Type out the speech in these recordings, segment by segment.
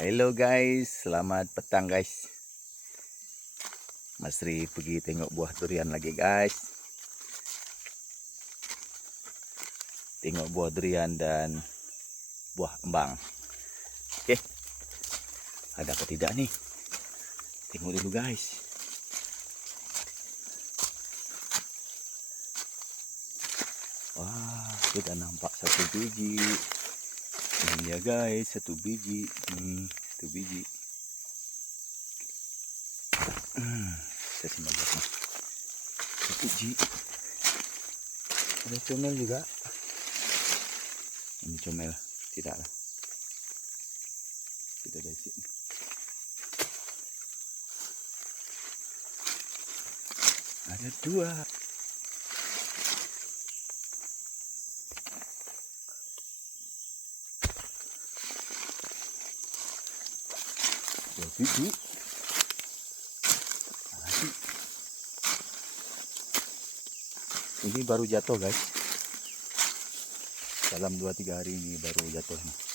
Halo guys, selamat petang guys. Mas Ri pergi tengok buah durian lagi guys. Tengok buah durian dan buah kembang. Oke. Ada apa tidak nih? Tengok dulu guys. Wah, sudah nampak satu biji. Ini ya guys, satu biji. Nih, satu biji. Hmm, saya simak lihat Satu biji. Ada comel juga. Ini comel, tidak lah. Tidak ada sini. Ada dua. Lagi ini baru jatuh guys. Dalam 2-3 hari ini baru jatuh nih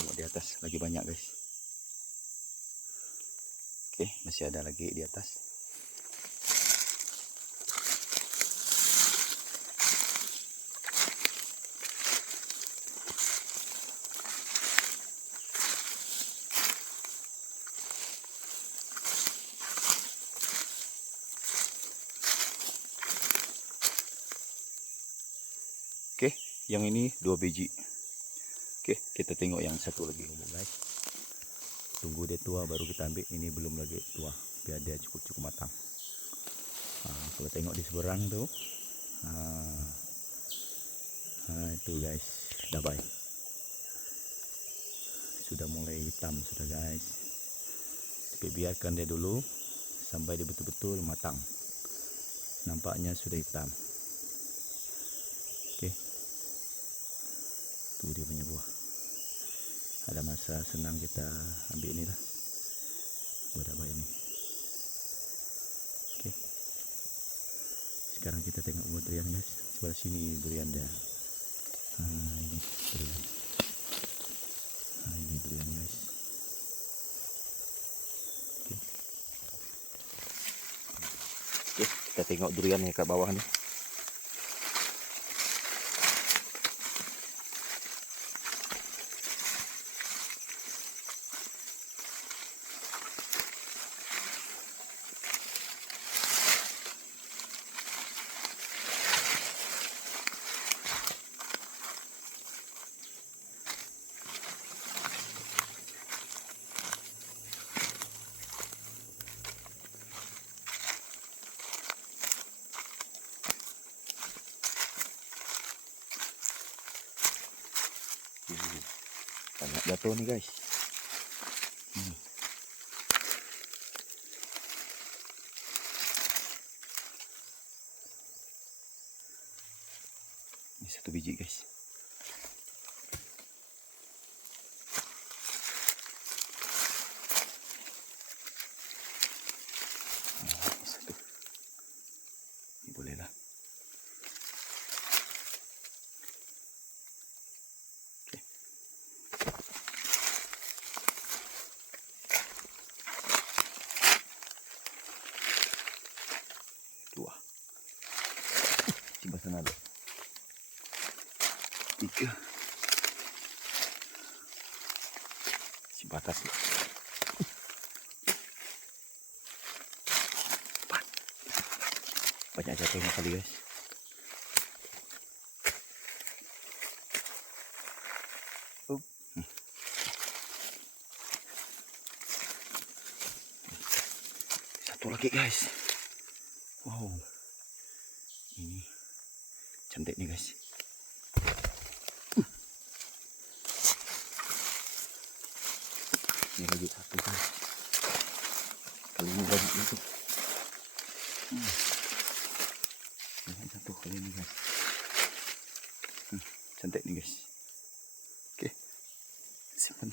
Tengok di atas lagi banyak guys. Oke, masih ada lagi di atas. Oke, yang ini dua biji. Oke, kita tengok yang satu lagi guys. Tunggu dia tua baru kita ambil. Ini belum lagi tua, biar dia cukup cukup matang. Nah, kalau tengok di seberang tuh, nah, nah itu guys, udah baik. Sudah mulai hitam sudah guys. Tapi biarkan dia dulu sampai dia betul-betul matang. Nampaknya sudah hitam. Oke. Tuh dia punya. Ada masa senang kita ambil ini lah. Buat apa ini? Oke. Sekarang kita tengok buah durian guys. Sebelah sini durian dia. Nah, ini durian. Nah, ini durian guys. Oke. Kita tengok durian yang kat bawah nih. Hmm, Jatuh nih guys. Ini satu biji guys. Ah, ini satu. Ini boleh lah. dua sebelah sana ada tiga. Si batas. Empat. Banyak jatuhnya kali guys. Up. Satu lagi guys Wow. Ini cantik nih guys. Ini lagi satu guys. Kali ini banyak itu. Hmm. Ini satu kali ini guys. Hmm. Cantik nih guys. Oke. Simpan.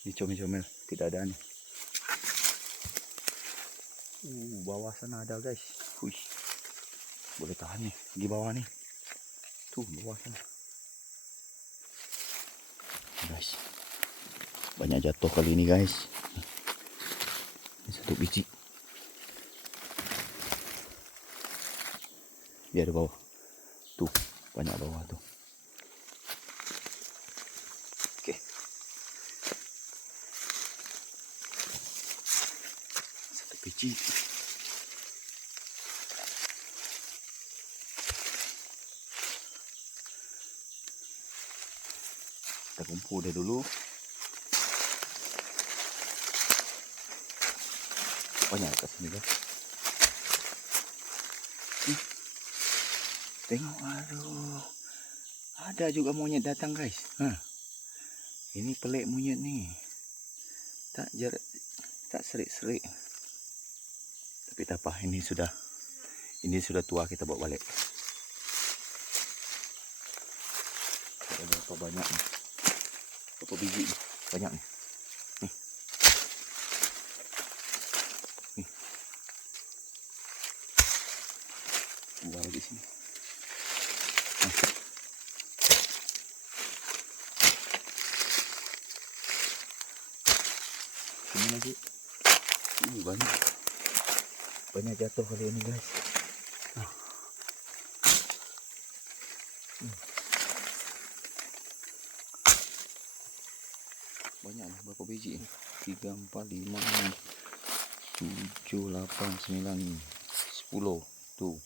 Ini comel-comel, tidak ada nih. Uh, bawah sana ada guys. Wih. Boleh tahan nih di bawah nih. Tuh bawah sana. Guys. Banyak jatuh kali ini guys. Ini satu biji. Ada bawah. Tuh, banyak bawah tuh. Biji. Kita kumpul dia dulu. Banyak kat sini. Nih. Tengok aduh. Ada juga monyet datang guys. Ha. Ini pelik monyet ni. Tak jar tak serik-serik. Tapi tak apa ini sudah ini sudah tua kita bawa balik. Ada berapa banyak ni? Berapa biji ni? Banyak ni. Nih. Nih. Dua lagi sini. Nih. Sini lagi. Uh, banyak. Banyak jatuh kali ini guys. Hmm. banyak nih berapa biji ini. Tiga empat lima enam tujuh delapan sembilan sepuluh. Tuh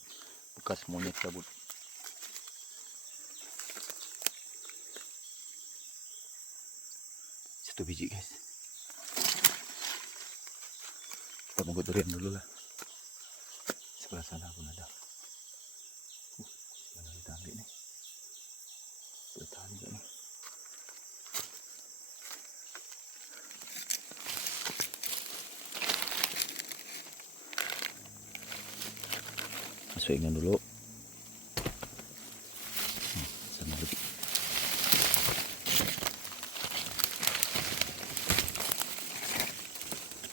bekas monyet cabut. Satu biji guys. Kita mau durian dulu lah sebelah sana pun ada. Mana kita ambil nih bertahan juga nih masukin dulu Hmm, sama lagi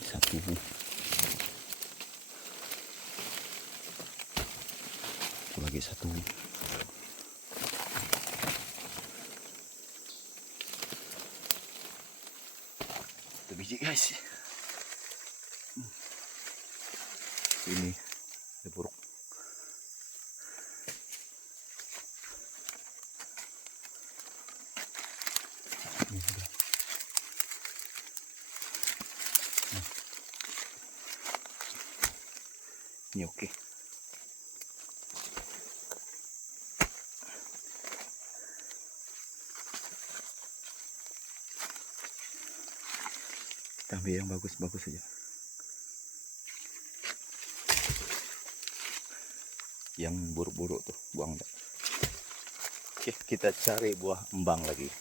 satu Satu lagi satu satu biji guys Hmm. ini ada buruk Ini sudah. Nah. Ini oke. Kita yang bagus-bagus saja. Yang buruk-buruk tuh, buang dah. Oke, kita cari buah embang lagi.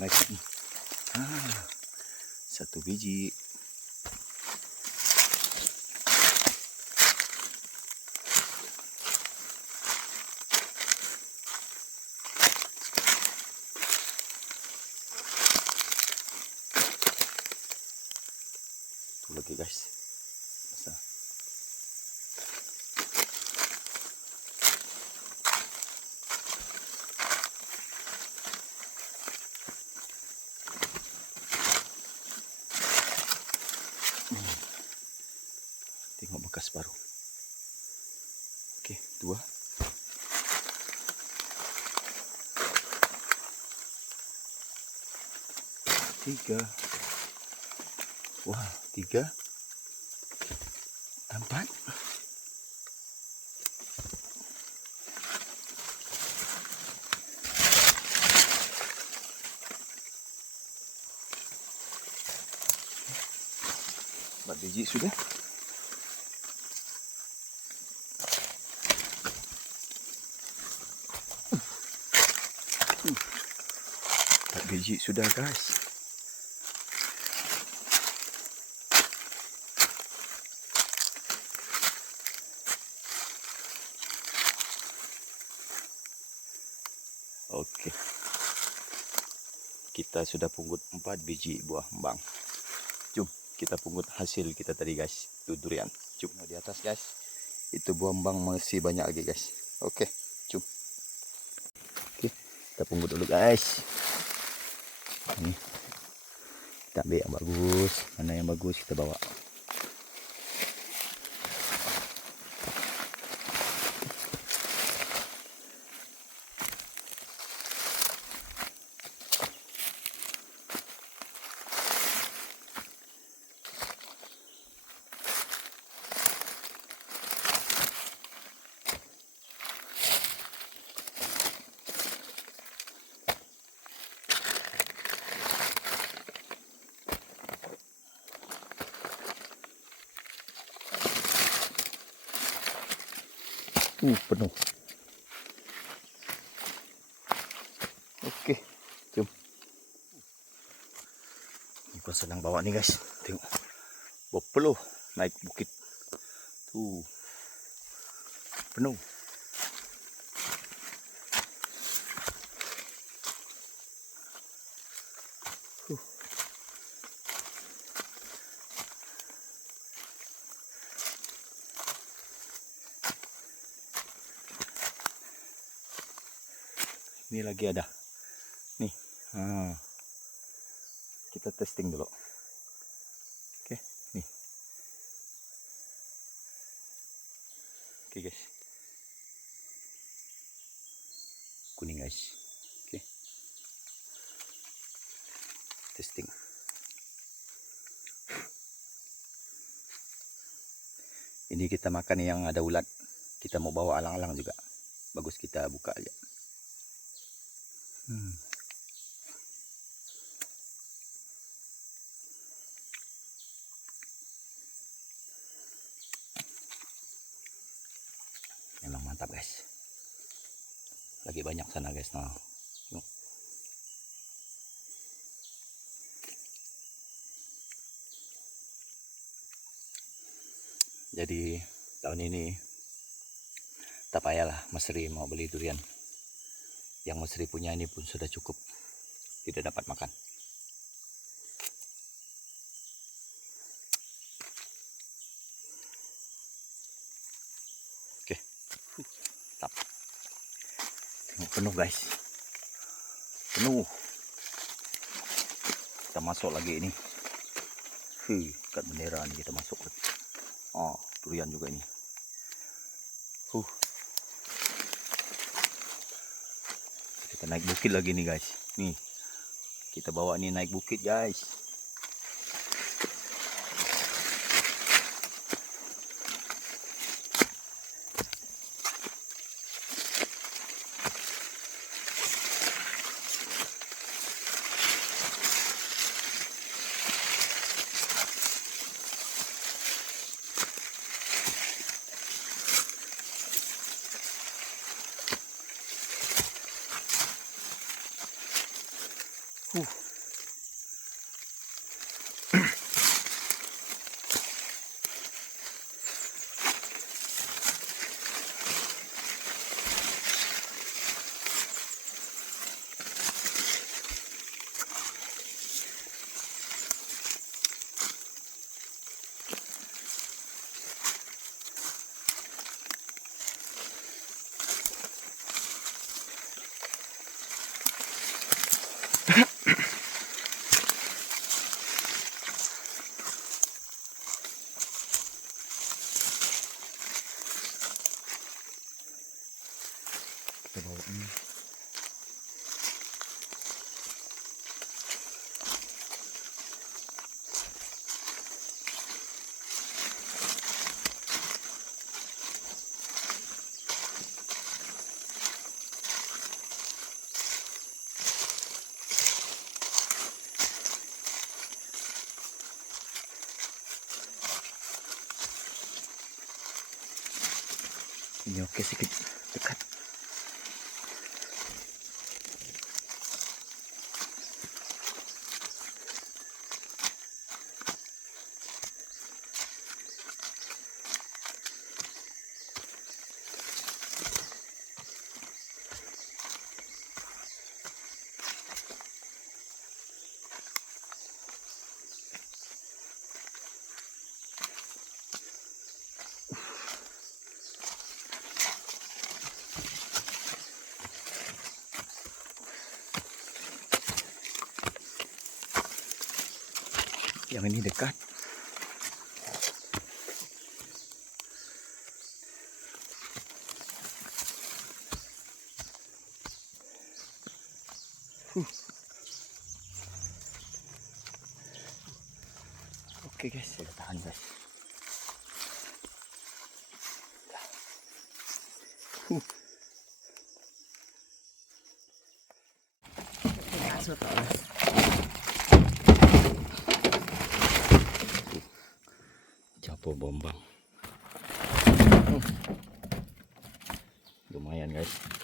lagi ah, satu biji Tuh lagi guys Masa? Tengok bekas baru. Okey, dua. Tiga. Wah, tiga. Empat. Empat biji sudah. Biji sudah guys. Oke. Kita sudah pungut empat biji buah mbang. Jom kita pungut hasil kita tadi guys. Itu durian. Jom di atas guys. Itu buah mbang masih banyak lagi guys. Oke, jom. Oke, kita pungut dulu guys. Ini. Kita ambil yang bagus. Mana yang bagus kita bawa. Uh, penuh. Oke, jom. Gua senang bawa nih guys. Tengok. Bawa naik bukit. Tuh. Penuh. Ini lagi ada. Nih. Ah. Kita testing dulu. Oke, nih. Oke, guys. Kuning, guys. Oke. Testing. Ini kita makan yang ada ulat. Kita mau bawa alang-alang juga. Bagus kita buka aja. Hmm. Memang mantap guys. Lagi Jadi tahun ini tak payahlah Mas mau beli durian. Yang Mas Ri punya ini pun sudah cukup. Tidak dapat makan penuh guys. Penuh. Kita masuk lagi ini. Hih, ikat bendera kita masuk lagi oh durian juga ini. Huh. Kita naik bukit lagi nih guys. Nih kita bawa nih naik bukit guys Huh. kita bawa ini ini oke sedikit dekat Yang ini dekat. Huh. Oke guys, kita tahan guys. Huh. Capo bombang. Hmm. Lumayan guys. Tap guys.